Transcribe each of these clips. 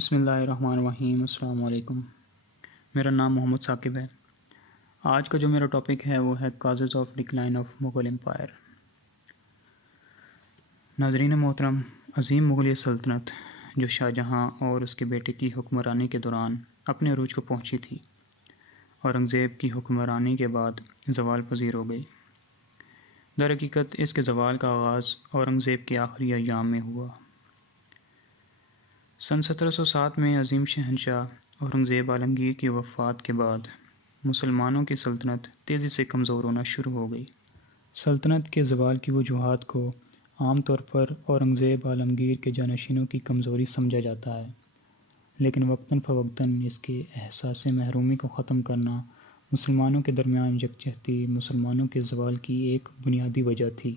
بسم اللہ الرحمن الرحیم۔ السلام علیکم۔ میرا نام محمد ثاقب ہے۔ آج کا جو میرا ٹاپک ہے وہ ہے causes of decline of Mughal empire. ناظرین محترم، عظیم مغلیہ سلطنت جو شاہجہاں اور اس کے بیٹے کی حکمرانی کے دوران اپنے عروج کو پہنچی تھی، اورنگزیب کی حکمرانی کے بعد زوال پذیر ہو گئی۔ در حقیقت اس کے زوال کا آغاز اورنگزیب کے آخری ایام میں ہوا۔ سن 1707 میں عظیم شہنشاہ اورنگزیب عالمگیر کی وفات کے بعد مسلمانوں کی سلطنت تیزی سے کمزور ہونا شروع ہو گئی۔ سلطنت کے زوال کی وجوہات کو عام طور پر اورنگزیب عالمگیر کے جانشینوں کی کمزوری سمجھا جاتا ہے، لیکن وقتاً فوقتاً اس کے احساس محرومی کو ختم کرنا مسلمانوں کے درمیان یکجہتی مسلمانوں کے زوال کی ایک بنیادی وجہ تھی۔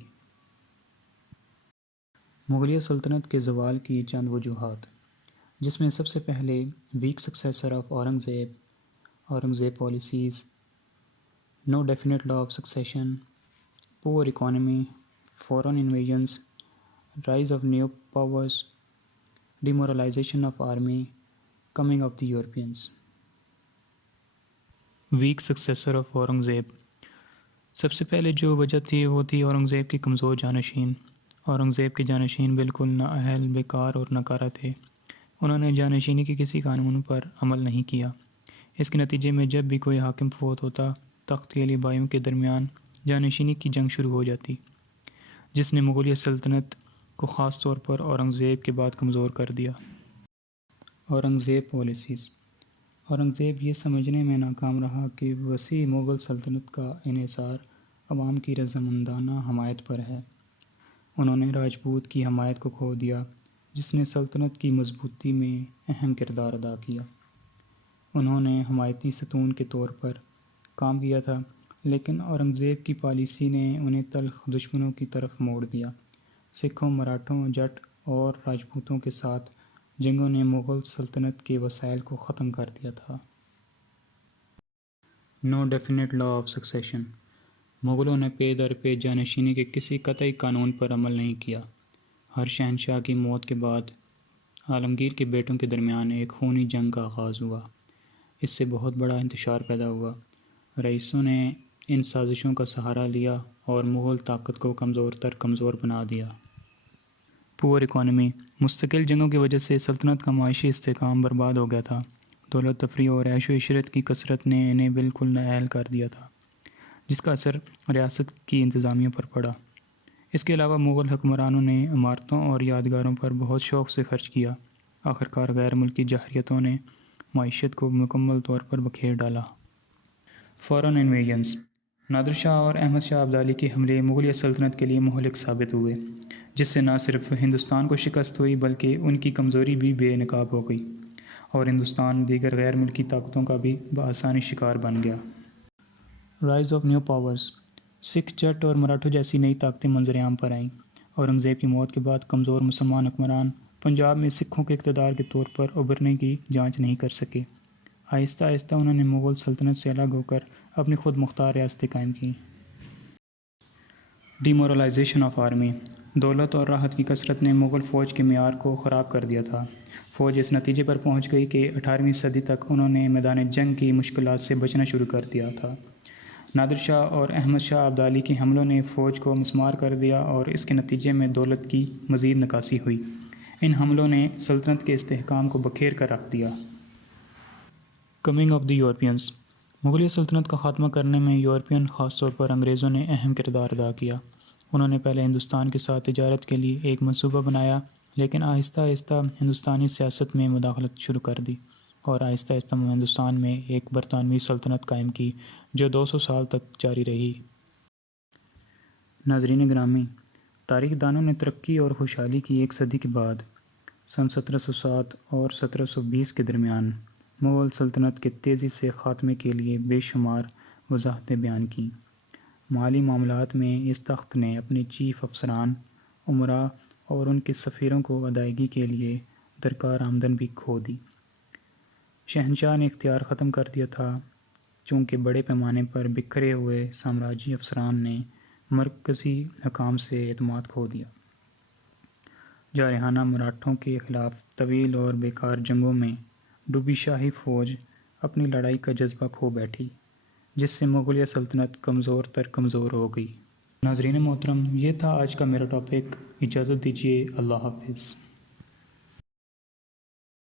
مغلیہ سلطنت کے زوال کی چند وجوہات، جس میں سب سے پہلے weak successor of Aurangzeb policies, no definite law of succession, poor economy, foreign invasions, rise of new powers, demoralisation of army, coming of the Europeans. Weak successor of Aurangzeb, سب سے پہلے جو وجہ تھی وہ تھی اورنگزیب کی کمزور جانشین۔ اورنگزیب کے جانشین بالکل نااہل، بیکار اور ناکارہ تھے۔ انہوں نے جانشینی کے کسی قانون پر عمل نہیں کیا۔ اس کے نتیجے میں جب بھی کوئی حاکم فوت ہوتا، تخت کے لیے بھائیوں کے درمیان جانشینی کی جنگ شروع ہو جاتی، جس نے مغلیہ سلطنت کو خاص طور پر اورنگزیب کے بعد کمزور کر دیا۔ اورنگزیب پالیسیز، اورنگزیب یہ سمجھنے میں ناکام رہا کہ وسیع مغل سلطنت کا انحصار عوام کی رضامندانہ حمایت پر ہے۔ انہوں نے راجپوت کی حمایت کو کھو دیا، جس نے سلطنت کی مضبوطی میں اہم کردار ادا کیا۔ انہوں نے حمایتی ستون کے طور پر کام کیا تھا، لیکن اورنگزیب کی پالیسی نے انہیں تلخ دشمنوں کی طرف موڑ دیا۔ سکھوں، مراٹھوں، جٹ اور راجپوتوں کے ساتھ جنگوں نے مغل سلطنت کے وسائل کو ختم کر دیا تھا۔ نو ڈیفینٹ لا آف سکسیشن، مغلوں نے پے در پے جانشینی کے کسی قطعی قانون پر عمل نہیں کیا۔ ہر شہنشاہ کی موت کے بعد عالمگیر کے بیٹوں کے درمیان ایک خونی جنگ کا آغاز ہوا۔ اس سے بہت بڑا انتشار پیدا ہوا۔ رئیسوں نے ان سازشوں کا سہارا لیا اور مغل طاقت کو کمزور بنا دیا۔ پور اکانومی، مستقل جنگوں کی وجہ سے سلطنت کا معاشی استحکام برباد ہو گیا تھا۔ دولت، تفریح اور عیش و عشرت کی کثرت نے انہیں بالکل نااہل کر دیا تھا، جس کا اثر ریاست کی انتظامیہ پر پڑا۔ اس کے علاوہ مغل حکمرانوں نے عمارتوں اور یادگاروں پر بہت شوق سے خرچ کیا۔ آخرکار غیر ملکی جارحیتوں نے معیشت کو مکمل طور پر بکھیر ڈالا۔ فورن انویژنز، نادر شاہ اور احمد شاہ ابدالی کے حملے مغلیہ سلطنت کے لیے مہلک ثابت ہوئے، جس سے نہ صرف ہندوستان کو شکست ہوئی بلکہ ان کی کمزوری بھی بے نقاب ہو گئی، اور ہندوستان دیگر غیر ملکی طاقتوں کا بھی بآسانی شکار بن گیا۔ رائز آف نیو پاورز، سکھ، جٹ اور مراٹھوں جیسی نئی طاقتیں منظر عام پر آئیں۔ اورنگزیب کی موت کے بعد کمزور مسلمان حکمران پنجاب میں سکھوں کے اقتدار کے طور پر ابھرنے کی جانچ نہیں کر سکے۔ آہستہ آہستہ انہوں نے مغل سلطنت سے الگ ہو کر اپنی خود مختار ریاستیں قائم کیں۔ ڈیمورلائزیشن آف آرمی، دولت اور راحت کی کثرت نے مغل فوج کے معیار کو خراب کر دیا تھا۔ فوج اس نتیجے پر پہنچ گئی کہ 18ویں صدی تک انہوں نے میدان جنگ کی مشکلات سے بچنا شروع کر دیا تھا۔ نادر شاہ اور احمد شاہ ابدالی کے حملوں نے فوج کو مسمار کر دیا اور اس کے نتیجے میں دولت کی مزید نکاسی ہوئی۔ ان حملوں نے سلطنت کے استحکام کو بکھیر کر رکھ دیا۔ کمنگ آف دی یورپینز، مغلیہ سلطنت کا خاتمہ کرنے میں یورپین، خاص طور پر انگریزوں نے اہم کردار ادا کیا۔ انہوں نے پہلے ہندوستان کے ساتھ تجارت کے لیے ایک منصوبہ بنایا، لیکن آہستہ آہستہ ہندوستانی سیاست میں مداخلت شروع کر دی، اور آہستہ آہستہ ہندوستان میں ایک برطانوی سلطنت قائم کی جو 200 سال تک جاری رہی۔ ناظرین گرامی، تاریخ دانوں نے ترقی اور خوشحالی کی ایک صدی کے بعد سن 1707 اور 1720 کے درمیان مغل سلطنت کے تیزی سے خاتمے کے لیے بے شمار وضاحتیں بیان کیں۔ مالی معاملات میں اس تخت نے اپنے چیف افسران، امراء اور ان کے سفیروں کو ادائیگی کے لیے درکار آمدن بھی کھو دی۔ شہنشاہ نے اختیار ختم کر دیا تھا، چونکہ بڑے پیمانے پر بکھرے ہوئے سامراجی افسران نے مرکزی حکام سے اعتماد کھو دیا۔ جارحانہ مراٹھوں کے خلاف طویل اور بیکار جنگوں میں ڈوبی شاہی فوج اپنی لڑائی کا جذبہ کھو بیٹھی، جس سے مغلیہ سلطنت کمزور تر کمزور ہو گئی۔ ناظرین محترم، یہ تھا آج کا میرا ٹاپک۔ اجازت دیجیے، اللہ حافظ۔